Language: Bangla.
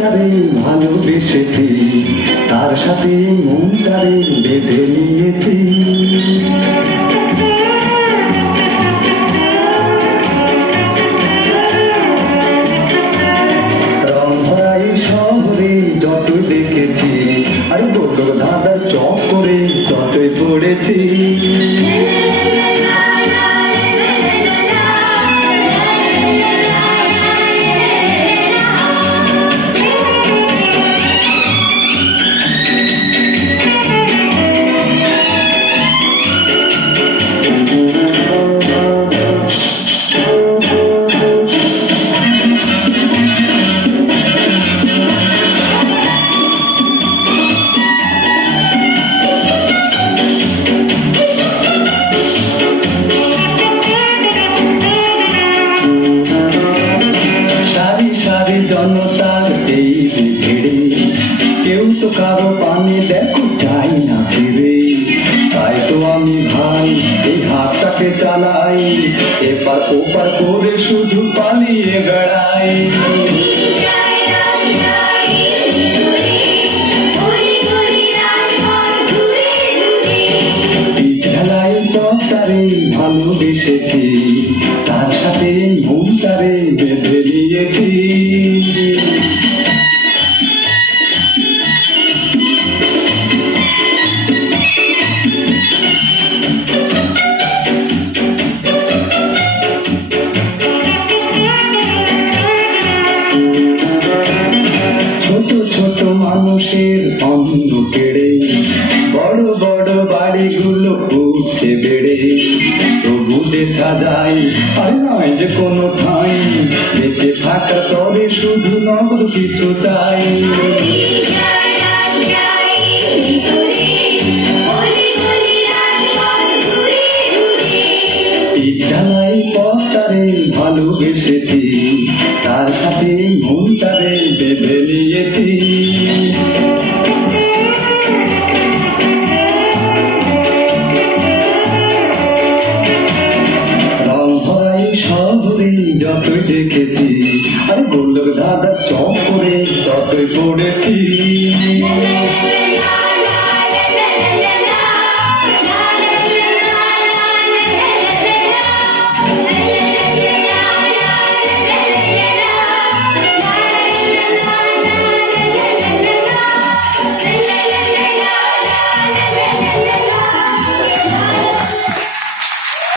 যারে ভালোবেসেছি তার সাথে মনটারে বেঁধে নিয়েছি। রংধরাই শহরে যতই দেখেছি আর বড় ধাঁধার চক্করে ততই পড়েছি। জনতার এই ভিড়ে কেউ তো কারো পানে দেখো চাই না ফিরে, তাই তো আমি ভাই এই হাতটাকে চালাই, এপার ওপার করে শুধু পালিয়ে বেড়াই। খেলাই তরকারি ভালোবেসেছি তার সাথে মনটারে বেঁধে নিয়েছি। ছোট ছোট মানুষের অন্ন কেড়ে বড় বড় বাড়িগুলো উঠে বেড়ে, তবু দেখা যায় আর নয় যে কোনো ঠাঁই, বেঁচে থাকা তবে শুধু নগদ কিছু চাই।